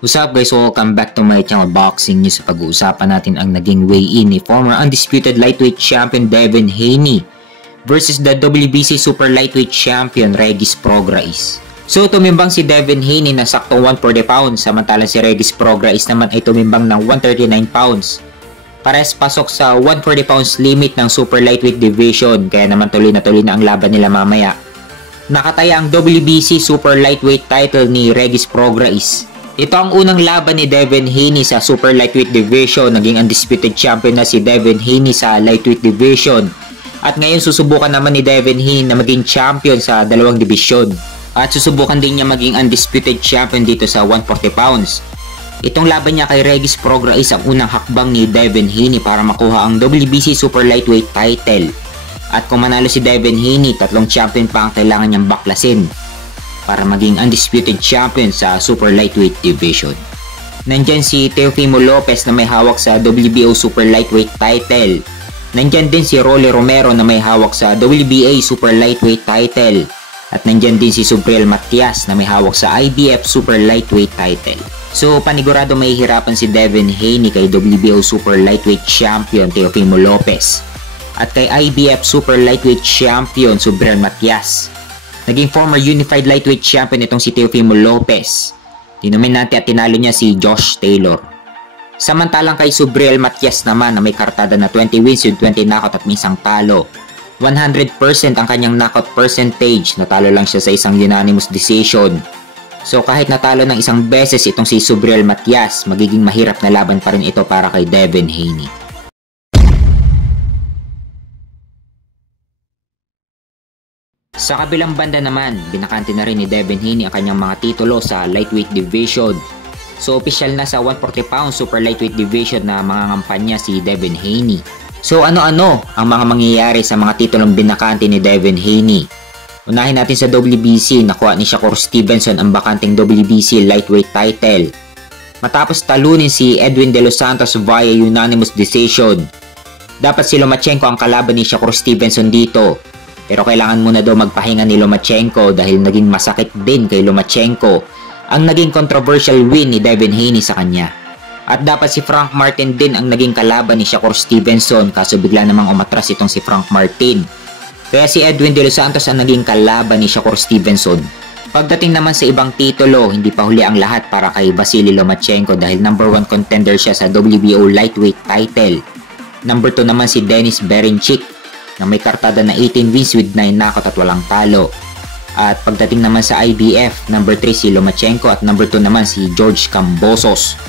What's up guys, welcome back to my channel Boxing News. Pag-uusapan natin ang naging weigh-in ni former undisputed lightweight champion Devin Haney versus the WBC super lightweight champion Regis Prograis. So tumimbang si Devin Haney na saktong 140 pounds, samantalang si Regis Prograis naman ay tumimbang ng 139 pounds. Pares pasok sa 140 pounds limit ng super lightweight division, kaya naman tuloy na ang laban nila mamaya. Nakataya ang WBC super lightweight title ni Regis Prograis. Ito ang unang laban ni Devin Haney sa super lightweight division. Naging undisputed champion na si Devin Haney sa lightweight division. At ngayon susubukan naman ni Devin Haney na maging champion sa dalawang division. At susubukan din niya maging undisputed champion dito sa 140 pounds. Itong laban niya kay Regis Prograis ang unang hakbang ni Devin Haney para makuha ang WBC super lightweight title. At kung manalo si Devin Haney, 3 champion pa ang kailangan niyang baklasin para maging undisputed champion sa super lightweight division. Nandyan si Teofimo Lopez na may hawak sa WBO super lightweight title. Nandyan din si Rolly Romero na may hawak sa WBA super lightweight title. At nandyan din si Subriel Matias na may hawak sa IBF super lightweight title. So panigurado may hirapan si Devin Haney kay WBO super lightweight champion Teofimo Lopez at kay IBF super lightweight champion Subriel Matias. Naging former unified lightweight champion itong si Teofimo Lopez. Dinominante at tinalo niya si Josh Taylor. Samantalang kay Subriel Matias naman na may kartada na 20 wins with 20 knockout at isang talo. 100% ang kanyang knockout percentage, natalo lang siya sa isang unanimous decision. So kahit natalo ng isang beses itong si Subriel Matias, magiging mahirap na laban pa rin ito para kay Devin Haney. Sa kabilang banda naman, binakante na rin ni Devin Haney ang kanyang mga titulo sa lightweight division. So opisyal na sa 140 pounds super lightweight division na mangangampanya si Devin Haney. So ano-ano ang mga mangyayari sa mga titulong binakante ni Devin Haney? Unahin natin sa WBC, nakuha ni Shakur Stevenson ang bakanting WBC lightweight title. Matapos talunin si Edwin De Los Santos via unanimous decision. Dapat si Lomachenko ang kalaban ni Shakur Stevenson dito. Pero kailangan muna daw magpahinga ni Lomachenko dahil naging masakit din kay Lomachenko ang naging controversial win ni Devin Haney sa kanya. At dapat si Frank Martin din ang naging kalaban ni Shakur Stevenson, kaso bigla namang umatras itong si Frank Martin. Kaya si Edwin De Los Santos ang naging kalaban ni Shakur Stevenson. Pagdating naman sa ibang titulo, hindi pa huli ang lahat para kay Vasily Lomachenko dahil number 1 contender siya sa WBO lightweight title. Number 2 naman si Denis Berinchik na may kartada na 18 wins with 9 knockout at walang talo. At pagdating naman sa IBF, number 3 si Lomachenko at number 2 naman si George Kambosos.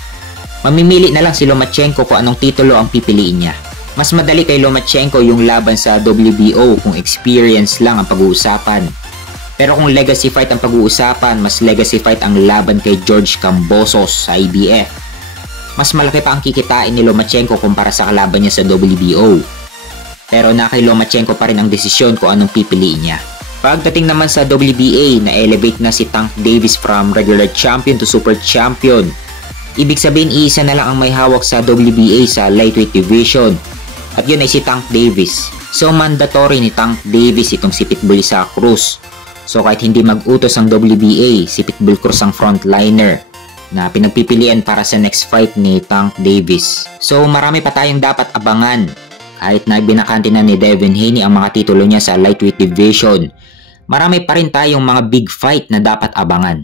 Mamimili na lang si Lomachenko kung anong titulo ang pipiliin niya. Mas madali kay Lomachenko yung laban sa WBO kung experience lang ang pag-uusapan. Pero kung legacy fight ang pag-uusapan, mas legacy fight ang laban kay George Kambosos sa IBF. Mas malaki pa ang kikitain ni Lomachenko kumpara sa kalaban niya sa WBO. Pero na kay Lomachenko pa rin ang desisyon kung anong pipiliin niya. Pagdating naman sa WBA, na-elevate na si Tank Davis from regular champion to super champion. Ibig sabihin, isa na lang ang may hawak sa WBA sa lightweight division. At yun ay si Tank Davis. So mandatory ni Tank Davis itong si Pitbull Isaac Cruz. So kahit hindi mag-utos ang WBA, si Pitbull Cruz ang frontliner na pinagpipilian para sa next fight ni Tank Davis. So marami pa tayong dapat abangan. Kahit na binakante na ni Devin Haney ang mga titulo niya sa lightweight division, marami pa rin tayong mga big fight na dapat abangan.